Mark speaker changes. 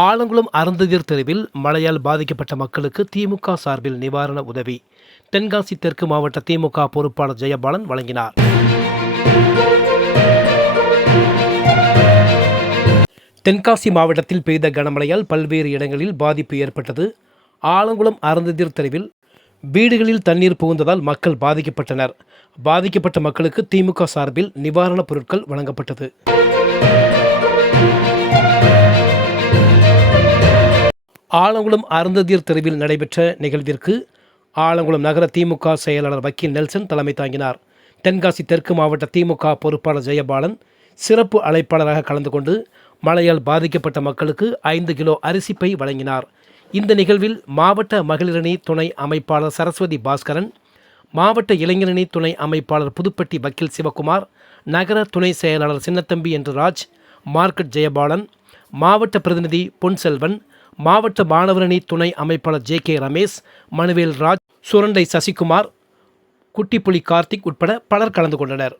Speaker 1: ஆலங்குளம் அருந்ததியர் தெருவில் மழையால் பாதிக்கப்பட்ட மக்களுக்கு திமுக சார்பில் நிவாரண உதவி. தென்காசி தெற்கு மாவட்ட திமுக பொறுப்பாளர் ஜெயபாலன் வழங்கினார். தென்காசி மாவட்டத்தில் பெய்த கனமழையால் பல்வேறு இடங்களில் பாதிப்பு ஏற்பட்டது. ஆலங்குளம் அருந்ததியர் தெருவில் வீடுகளில் தண்ணீர் புகுந்ததால் மக்கள் பாதிக்கப்பட்டனர். பாதிக்கப்பட்ட மக்களுக்கு திமுக சார்பில் நிவாரணப் பொருட்கள் வழங்கப்பட்டது. ஆலங்குளம் அருந்ததியர் தெருவில் நடைபெற்ற நிகழ்விற்கு ஆலங்குளம் நகர திமுக செயலாளர் வக்கீல் நெல்சன் தலைமை தாங்கினார். தென்காசி தெற்கு மாவட்ட திமுக பொறுப்பாளர் ஜெயபாலன் சிறப்பு அழைப்பாளராக கலந்து கொண்டு மழையால் பாதிக்கப்பட்ட மக்களுக்கு ஐந்து கிலோ அரிசிப்பை வழங்கினார். இந்த நிகழ்வில் மாவட்ட மகளிரணி துணை அமைப்பாளர் சரஸ்வதி பாஸ்கரன் மாவட்ட இளைஞரணி துணை அமைப்பாளர் புதுப்பட்டி வக்கீல் சிவகுமார் நகர துணை செயலாளர் சின்னத்தம்பி என்று ராஜ் மார்க்கெட் ஜெயபாலன் மாவட்ட பிரதிநிதி பொன்செல்வன் மாவட்ட மாணவரணி துணை அமைப்பாளர் ஜே கே ரமேஷ் மனுவேல் ராஜ் சுரண்டை சசிகுமார் குட்டிப்புலி கார்த்திக் உட்பட பலர் கலந்து கொண்டனர்.